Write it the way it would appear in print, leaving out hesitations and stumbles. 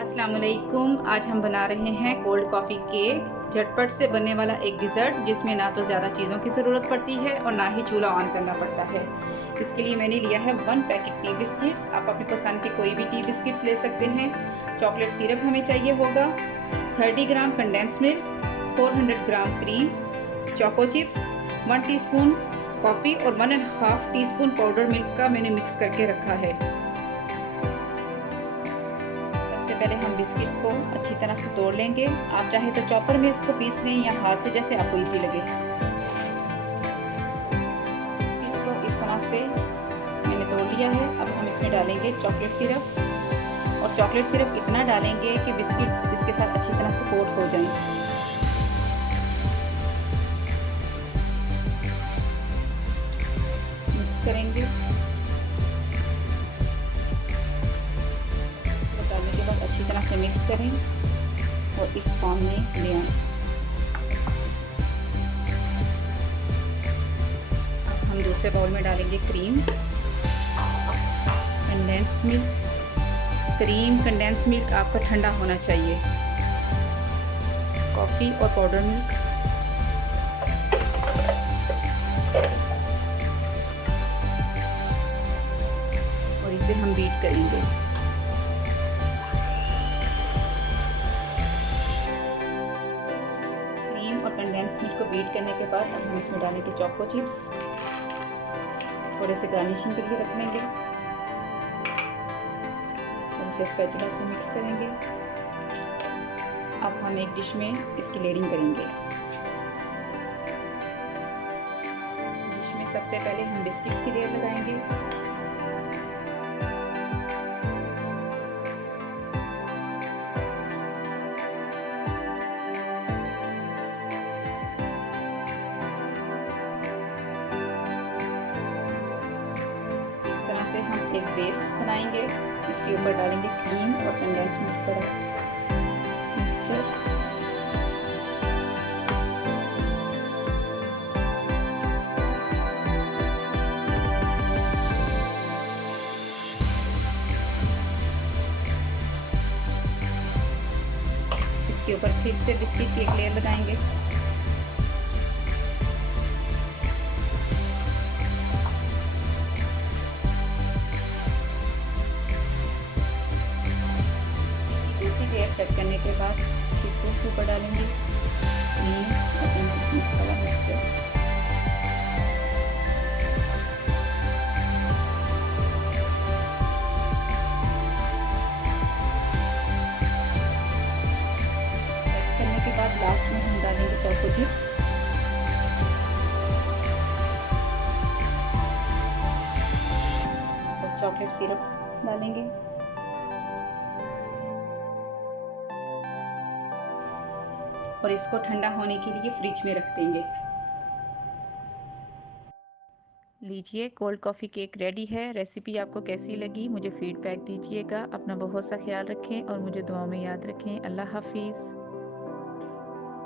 अस्सलाम वालेकुम। आज हम बना रहे हैं कोल्ड कॉफ़ी केक, झटपट से बनने वाला एक डिज़र्ट जिसमें ना तो ज़्यादा चीज़ों की ज़रूरत पड़ती है और ना ही चूल्हा ऑन करना पड़ता है। इसके लिए मैंने लिया है 1 पैकेट टी बिस्किट्स। आप अपनी पसंद के कोई भी टी बिस्किट्स ले सकते हैं। चॉकलेट सिरप हमें चाहिए होगा, 30 gram condense milk, 400 gram cream, choco chips, 1 teaspoon coffee और 1.5 टीस्पून पाउडर मिल्क का मैंने मिक्स करके रखा है। सबसे पहले हम बिस्किट्स को अच्छी तरह से तोड़ लेंगे। आप चाहे तो चॉपर में इसको पीस लें या हाथ से, जैसे आपको इजी लगे। बिस्किट्स को इस तरह से मैंने तोड़ लिया है। अब हम इसमें डालेंगे चॉकलेट सिरप, और चॉकलेट सिरप इतना डालेंगे कि बिस्किट्स इसके साथ अच्छी तरह से कोट हो जाएं। मिक्स करेंगे। अच्छी तरह से मिक्स करें और इस फॉर्म में ले आएं। अब हम दूसरे बाउल में डालेंगे cream, condense milk. Cream condense milk आपका ठंडा होना चाहिए, कॉफ़ी और पाउडर मिल्क, और इसे हम बीट करेंगे। और कंडेंस मिल्क को बीट करने के बाद अब हम इसमें डालेंगे चोको चिप्स, थोड़े से गार्निशिंग के लिए रख लेंगे और इसे स्पैचुला से मिक्स करेंगे। अब हम एक डिश में इसकी लेयरिंग करेंगे। डिश में सबसे पहले हम बिस्किट्स की लेयर लगाएंगे। से हम एक बेस बनाएंगे, इसके ऊपर डालेंगे क्रीम और कंडेंस मिल्क का मिक्सचर। इसके ऊपर फिर से बिस्किट की एक लेयर लगाएंगे। लेयर सेट करने के बाद फिर से इसके ऊपर डालेंगे क्रीम और कंडेंस मिल्क वाला मिक्सचर। सेट करने के बाद लास्ट में हम डालेंगे चोको चिप्स और चॉकलेट सिरप डालेंगे। और इसको ठंडा होने के लिए फ्रिज में रख देंगे। लीजिए, कोल्ड कॉफ़ी केक रेडी है। रेसिपी आपको कैसी लगी मुझे फीडबैक दीजिएगा। अपना बहुत सा ख्याल रखें और मुझे दुआ में याद रखें। अल्लाह हाफिज़।